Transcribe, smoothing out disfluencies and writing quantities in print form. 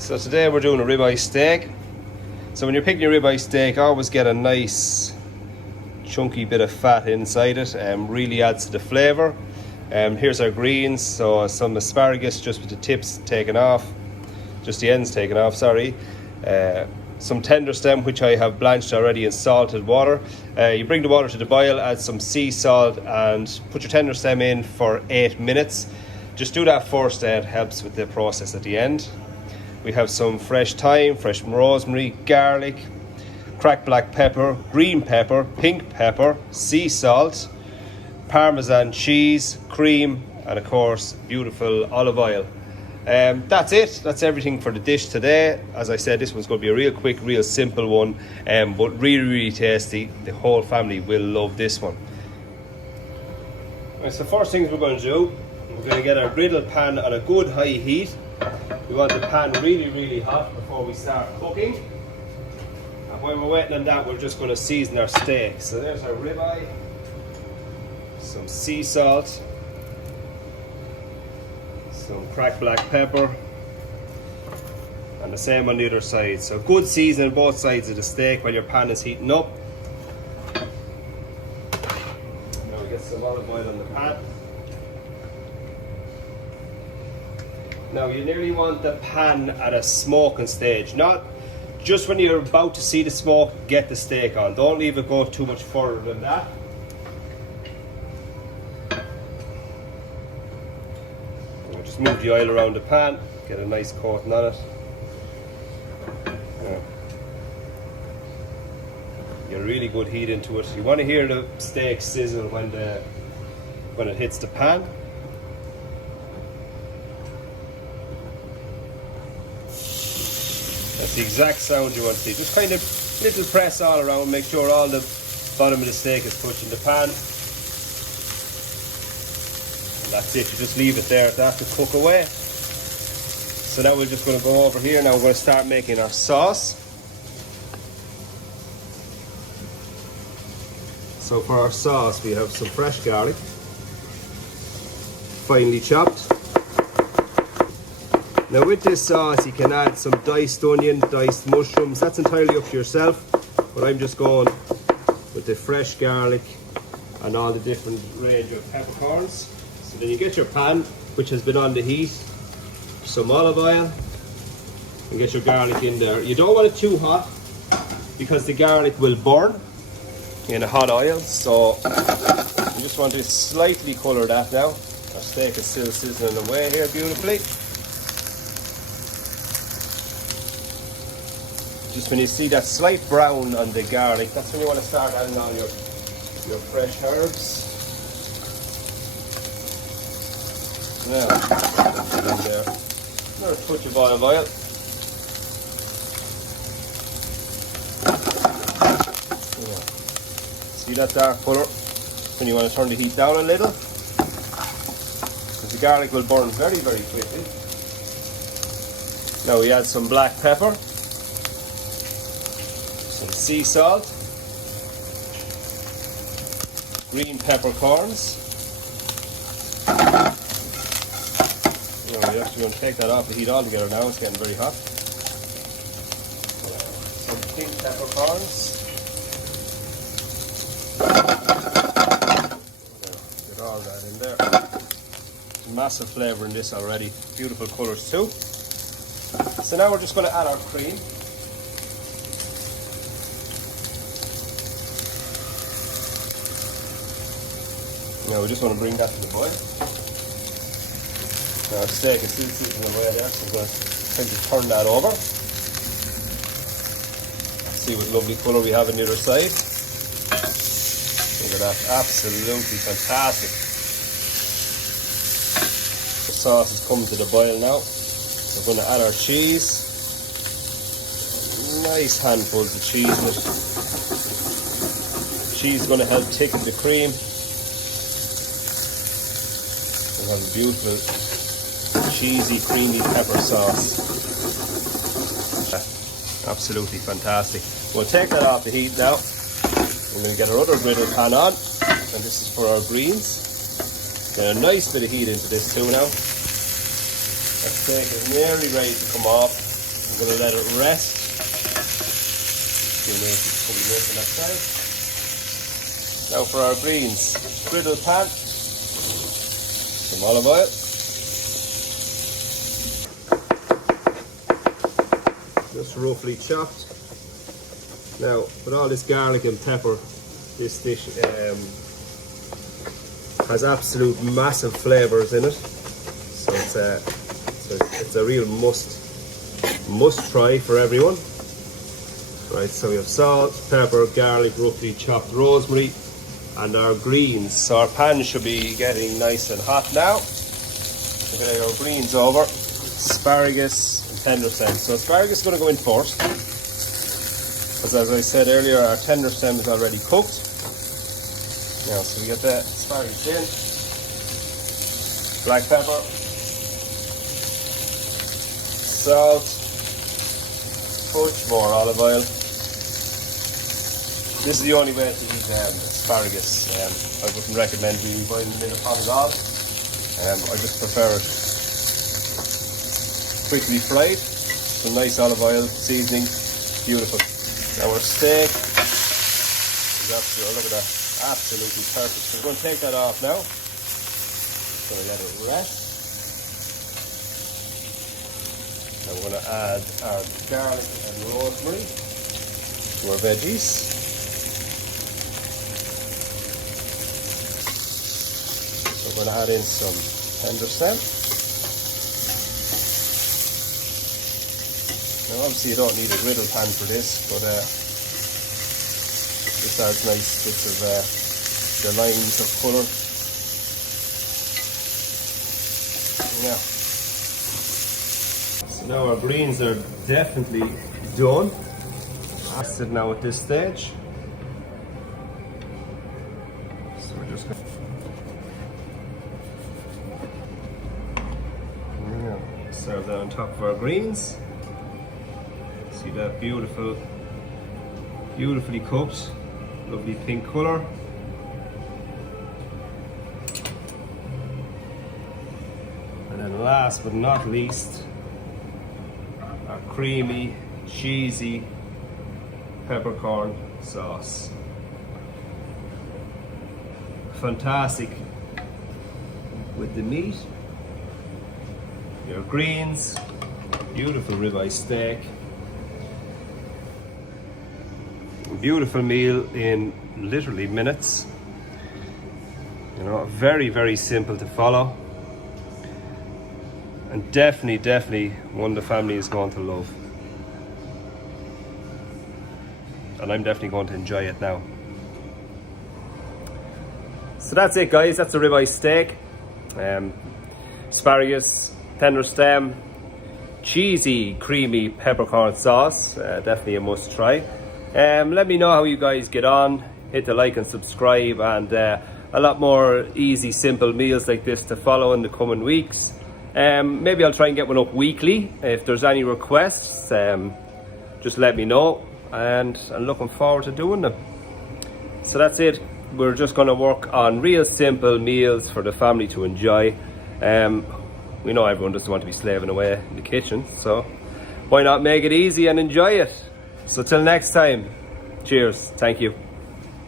So today we're doing a ribeye steak. So when you're picking your ribeye steak, always get a nice chunky bit of fat inside it. Really adds to the flavour. Here's our greens. So some asparagus just with the tips taken off, just the ends taken off, sorry. Some tender stem which I have blanched already in salted water. You bring the water to the boil, add some sea salt and put your tender stem in for 8 minutes. Just do that first, it helps with the process at the end. We have some fresh thyme, fresh rosemary, garlic, cracked black pepper, green pepper, pink pepper, sea salt, parmesan cheese, cream, and of course beautiful olive oil. That's it. That's everything for the dish today. As I said, this one's going to be a real quick, real simple one, but really tasty. The whole family will love this one. Right, so first things we're going to do, we're going to get our griddle pan on a good high heat. We want the pan really hot before we start cooking. And while we're waiting on that, we're just going to season our steak. So there's our ribeye, some sea salt, some cracked black pepper, and the same on the other side. So good seasoning both sides of the steak while your pan is heating up. Now we get some olive oil on the pan. Now you nearly want the pan at a smoking stage, not just when you're about to see the smoke, get the steak on. Don't leave it go too much further than that. We'll just move the oil around the pan, get a nice coating on it. Get a really good heat into it. You want to hear the steak sizzle when it hits the pan. That's the exact sound you want to see. Just kind of little press all around, make sure all the bottom of the steak is touching the pan. And that's it, you just leave it there, that to cook away. So now we're just going to go over here, now we're going to start making our sauce. So for our sauce we have some fresh garlic, finely chopped. Now with this sauce you can add some diced onion, diced mushrooms, that's entirely up to yourself, but I'm just going with the fresh garlic and all the different range of peppercorns. So then you get your pan which has been on the heat, some olive oil, and get your garlic in there. You don't want it too hot because the garlic will burn in a hot oil, so you just want to slightly colour that now. Our steak is still sizzling away here beautifully. Just when you see that slight brown on the garlic, that's when you want to start adding all your fresh herbs. Now, put it in there. Another touch of olive oil. Yeah. See that dark colour? When you want to turn the heat down a little, because the garlic will burn very quickly. Now we add some black pepper, some sea salt, green peppercorns. We're actually going to take that off the heat altogether now, it's getting very hot. Some pink peppercorns. Get all that in there. Massive flavour in this already, beautiful colours too. So now we're just going to add our cream. Now we just want to bring that to the boil. Now our steak is still sizzling away there, so we're going to try to turn that over. See what lovely colour we have on the other side. Look at that, absolutely fantastic. The sauce is coming to the boil now. We're going to add our cheese. Nice handfuls of cheese in it. The cheese is going to help thicken the cream. We'll have a beautiful cheesy, creamy pepper sauce. Absolutely fantastic. We'll take that off the heat now. We're going to get our other griddle pan on, and this is for our greens. Get a nice bit of heat into this too now. Our steak is nearly ready to come off. We're going to let it rest. Now for our greens, griddle pan, some olive oil. Just roughly chopped. Now, with all this garlic and pepper, this dish has absolute massive flavours in it. So it's a real must try for everyone. Right, so we have salt, pepper, garlic, roughly chopped rosemary, and our greens. So our pan should be getting nice and hot now. We're going to get our greens over. Asparagus and tender stem. So asparagus is going to go in first, because as I said earlier, our tender stem is already cooked. Now, so we get the asparagus in. Black pepper, salt, touch more olive oil. This is the only way to eat asparagus. I wouldn't recommend you buying them in a pot at all. I just prefer it quickly fried. Some nice olive oil, seasoning, beautiful. Now our steak is absolutely, look at that, absolutely perfect. So we're going to take that off now. So we let it rest. And we're going to add our garlic and rosemary to our veggies. So we're going to add in some tender stem. Now obviously you don't need a griddle pan for this, but this adds nice bits of the lines of colour. Yeah. So now our greens are definitely done. That's it now at this stage. So we're just going to serve that on top of our greens. See that beautifully cooked, lovely pink colour. And then last but not least, our creamy, cheesy peppercorn sauce. Fantastic with the meat, your greens, beautiful ribeye steak. Beautiful meal in literally minutes. You know, very, very simple to follow. And definitely one the family is going to love. And I'm definitely going to enjoy it now. So that's it, guys. That's the ribeye steak. Asparagus, tender stem, cheesy, creamy peppercorn sauce. Definitely a must try. Let me know how you guys get on. Hit the like and subscribe, and a lot more easy, simple meals like this to follow in the coming weeks. Maybe I'll try and get one up weekly. If there's any requests, just let me know, and I'm looking forward to doing them. So that's it. We're just going to work on real simple meals for the family to enjoy. We know everyone doesn't want to be slaving away in the kitchen, so why not make it easy and enjoy it? So till next time, cheers, thank you.